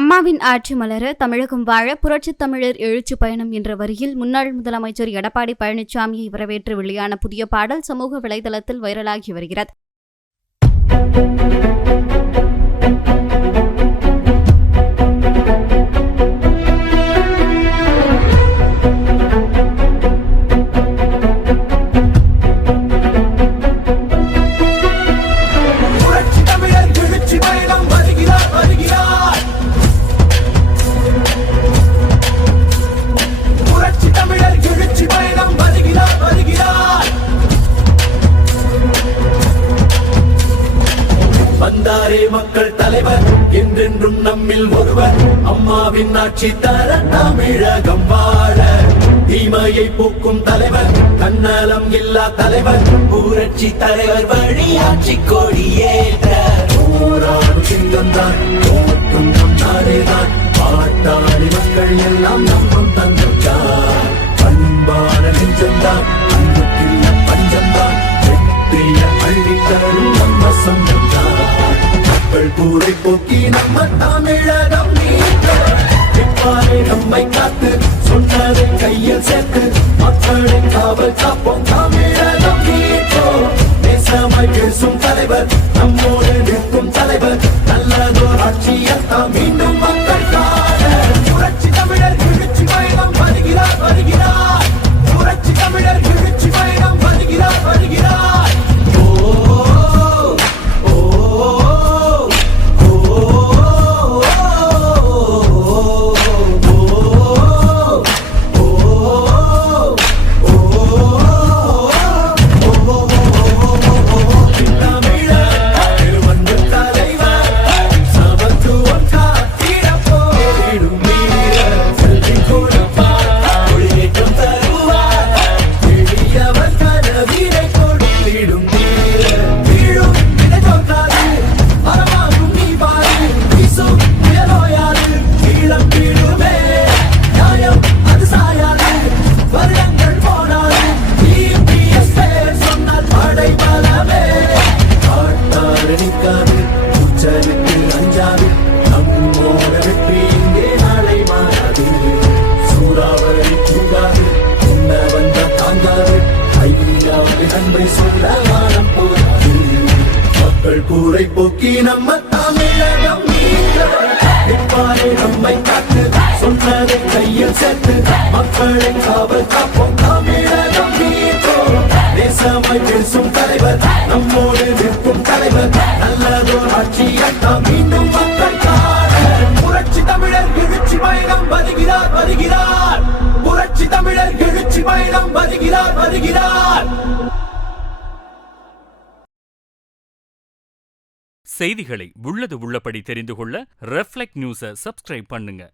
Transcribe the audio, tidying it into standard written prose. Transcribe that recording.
அம்மாவின் ஆட்சி மலர, தமிழகம் வாழ, புரட்சித் தமிழர் எழுச்சி பயணம் என்ற வரியில் முன்னாள் முதலமைச்சர் எடப்பாடி பழனிசாமியை வரவேற்று வெளியான புதிய பாடல் சமூக வலைதளத்தில் வைரலாகி வருகிறது. வந்தாரே மக்கள் தலைவர் என்றென்றும் நம்மில் ஒருவர், அம்மாவின் ஆட்சி தர தமிழகம் வாழ. தீமையை போக்கும் தலைவர், தன்னலம் இல்லா தலைவர், புரட்சி தலைவர் வழி ஆட்சி கொடியேற்ற. போராடும் சிங்கம்தான் தோற்றும் முன்னாலேதான், பாட்டாளி மக்கள் எல்லாம் நம்பம் தந்தார். பண்பான நெஞ்சம்தான் அன்புக்கில்ல பஞ்சம்தான், வெற்றிய அள்ளித்தரும் நம்ம சொந்தம்தான். மக்கள் கூரை போக்கி நம்ம தமிழகம் இப்பாறை நம்மை காத்து, சொன்னதை கையில் சேர்த்து மக்களின் காவல் காப்போம். தமிழகம் தேசமாய் பேசும் தலைவர், நம்மோடு நிற்கும் தலைவர், நல்லதோர் ஆட்சியத்தான் மீண்டும் மக்கள் காண. புரட்சி தமிழர் எழுச்சி பயணம் வருகிறார் வருகிறார், புரட்சி தமிழர் எழுச்சி பயணம் வருகிறார் வருகிறார். மக்கள் கூரை போக்கி நம்ம தமிழகம் இப்பாறை நம்மை காத்து, சொன்னதை கையில் சேர்த்து மக்களை காவல் காப்போம். தமிழகம் தேசமாய் பேசும் தலைவர், நம்மோடு நிற்கும் தலைவர், நல்லதோர் ஆட்சியத்தான் மீண்டும் மக்கள் காண. புரட்சி தமிழர் எழுச்சி பயணம் வருகிறார் வருகிறார், புரட்சி தமிழர் எழுச்சி பயணம் வருகிறார் வருகிறார். செய்திகளை உள்ளது உள்ளபடி தெரிந்து கொள்ள ரெஃப்ளெக்ட் நியூஸை சப்ஸ்கிரைப் பண்ணுங்க.